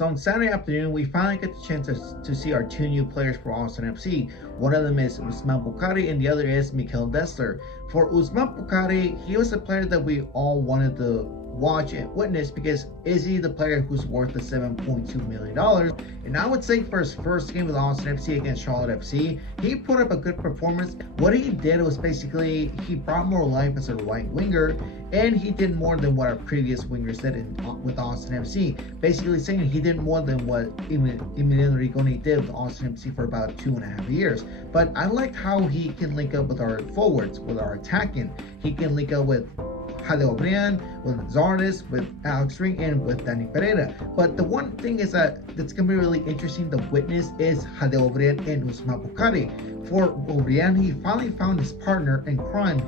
So on Saturday afternoon, we finally get the chance to see our two new players for Austin FC. One of them is Osman Bukari and the other is Mikkel Desler. For Osman Bukari, he was a player that we all wanted to watch and witness because is he the player who's worth the $7.2 million? And I would say for his first game with Austin FC against Charlotte FC, he put up a good performance. What he did was basically he brought more life as a right winger, and he did more than what our previous wingers did with Austin FC. Basically saying he did more than what Emiliano Rigoni did with Austin FC for about 2.5 years. But I liked how he can link up with our forwards, with our attacking. He can link up with Jade Obrian, with Zardes, with Alex Ring, and with Danny Pereira. But the one thing is that's going to be really interesting to witness is Jade Obrian and Osman Bukari. For Obrian, he finally found his partner in crime,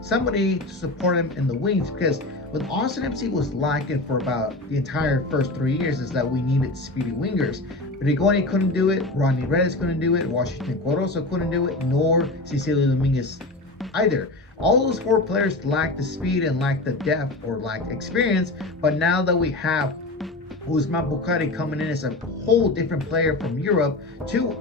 somebody to support him in the wings, because with Austin FC was lacking for about the entire first 3 years is that we needed speedy wingers. Rigoni couldn't do it, Ronnie Reyes couldn't do it, Washington Corozo couldn't do it, nor Cecilio Dominguez either. All those four players lack the speed and lack the depth or lack experience, but now that we have Osman Bukari coming in as a whole different player from Europe to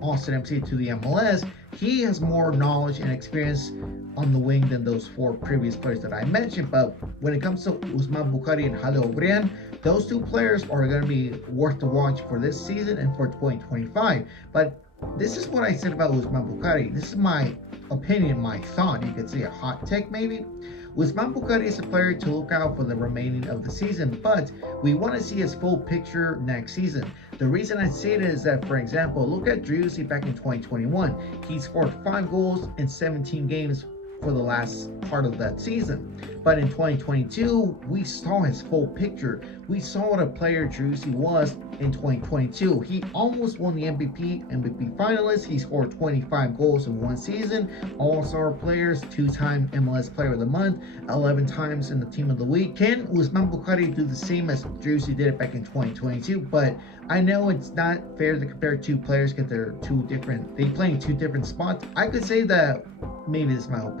Austin FC to the MLS, he has more knowledge and experience on the wing than those four previous players that I mentioned. But when it comes to Osman Bukari and Jade Obrian, those two players are going to be worth to watch for this season and for 2025. But this is what I said about Osman Bukari. This is my opinion, my thought. You could say a hot take maybe. Osman Bukari is a player to look out for the remaining of the season, but we want to see his full picture next season. The reason I say it is that, for example, look at Driussi back in 2021. He scored 5 goals in 17 games for the last part of that season. But in 2022, we saw his full picture. We saw what a player Driussi was in 2022. He almost won the MVP finalist. He scored 25 goals in one season. All-Star players, 2-time MLS Player of the Month, 11 times in the Team of the Week. Can Osman Bukari do the same as Driussi did it back in 2022? But I know it's not fair to compare two players because they play in two different spots. I could say that maybe this is my own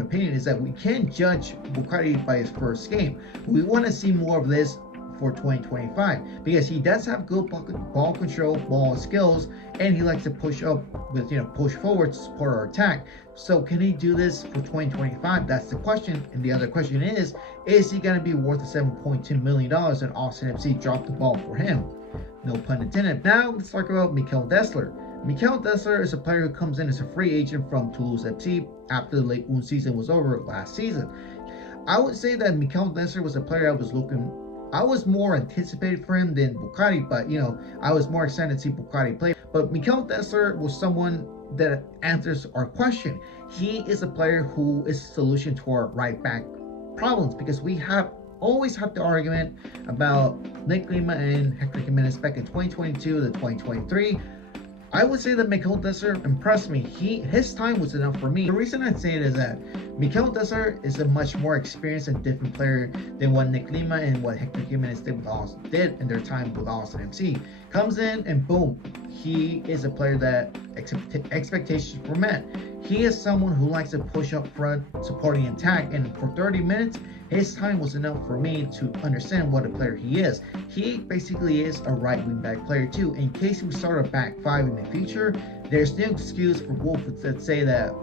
opinion, is that we can't judge Bukari by his first game. We want to see more of this for 2025 because he does have good ball control, ball skills, and he likes to push up with push forward to support our attack. So can he do this for 2025? That's the question. And the other question is he going to be worth the $7.2 million and Austin FC dropped the ball for him? No pun intended. Now let's talk about Mikkel Desler. Mikkel Desler is a player who comes in as a free agent from Toulouse FC after the Ligue 1 season was over last season. I would say that Mikkel Desler was a player I was more anticipated for him than Bukari, but I was more excited to see Bukari play. But Mikkel Desler was someone that answers our question. He is a player who is a solution to our right back problems because we have always had the argument about Nick Lima and Hector Jimenez back in 2022 to 2023. I would say that Mikkel Desler impressed me. His time was enough for me. The reason I say it is that Mikkel Desler is a much more experienced and different player than what Nick Lima and what Hector Jimenez did in their time with Austin FC. Comes in and boom, he is a player that expectations were met. He is someone who likes to push up front, supporting attack, and for 30 minutes, his time was enough for me to understand what a player he is. He basically is a right wing back player too. In case we start a back five in the future, there's no excuse for Wolf to say that,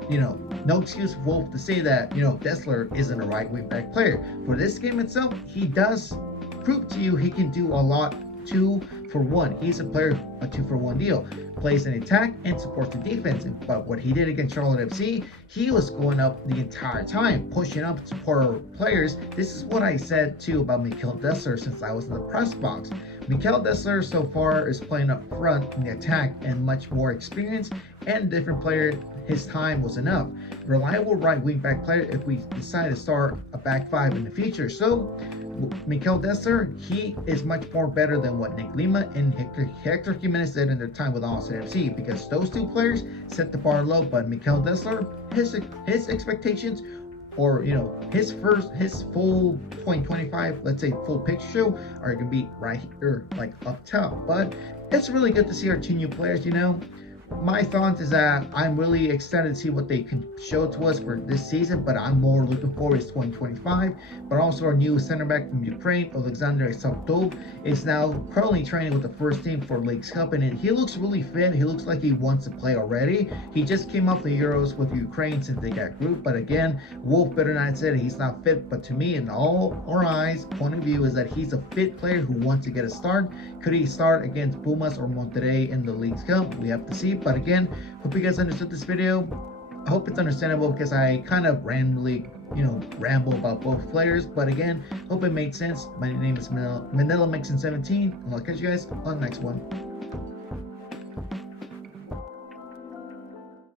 Desler isn't a right wing back player. For this game itself, he does prove to you he can do a lot 2-for-1. He's a player, a 2-for-1 deal. Plays an attack and supports the defense. But what he did against Charlotte FC, he was going up the entire time, pushing up to support our players. This is what I said too about Mikkel Desler since I was in the press box. Mikkel Desler so far is playing up front in the attack and much more experienced and different player. His time was enough. Reliable right wing back player if we decide to start a back five in the future. So Mikkel Desler, he is much more better than what Nick Lima and Hector Jimenez did in their time with Austin FC because those two players set the bar low. But Mikkel Desler, his expectations, or his full 2025, let's say full picture show, are gonna be right here, like up top. But it's really good to see our two new players. my thoughts is that I'm really excited to see what they can show to us for this season, but I'm more looking forward to 2025. But also our new center back from Ukraine, Alexander Isakov, is now currently training with the first team for Leagues Cup, and he looks really fit. He looks like he wants to play already. He just came off the Euros with Ukraine since they got grouped, but again, Wolf Bitternine said he's not fit. But to me, in all our eyes, point of view is that he's a fit player who wants to get a start. Could he start against Pumas or Monterrey in the Leagues Cup? We have to see. But again, hope you guys understood this video. I hope it's understandable because I kind of randomly, ramble about both players. But again, hope it made sense. My name is Manila Mixon 17, and I'll catch you guys on the next one.